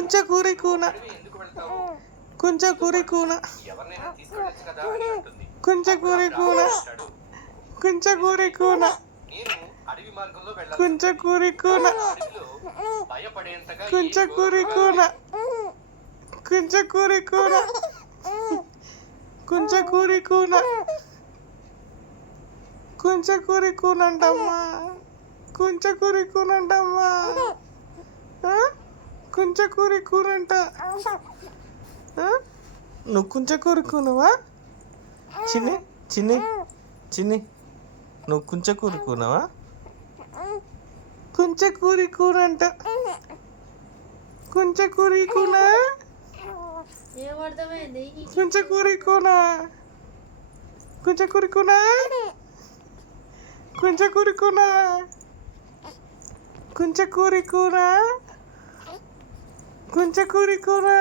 కొంచెం కూరి కూన కొంచెం కూరి కూన కొంచెం కూరి కూన కొంచెం కూరి కూన కొంచెం కూరి కూన కొంచెం కూరి కూన కొంచెం కూరి కూన కొంచెం కూరి కూన కొంచెం కూరి కూనంటమ్మా కొంచెం కూరి కూనంటమ్మా కొంచెం కూరి కూరంట నువ్వు కొంచెం కూరి కూనవా చిన్ని చిన్ని చిన్ని నువ్వు కొంచెం కూరి కూనవా కొంచెం కూరి కూరంట కొంచెం కూరి కూనా కొంచెం కూరి కూనా కొంచెం కూరి కూనా కొంచెం కూరి కూనా కొంచెం కూరి కూనా కొంచెం కూరి కూనా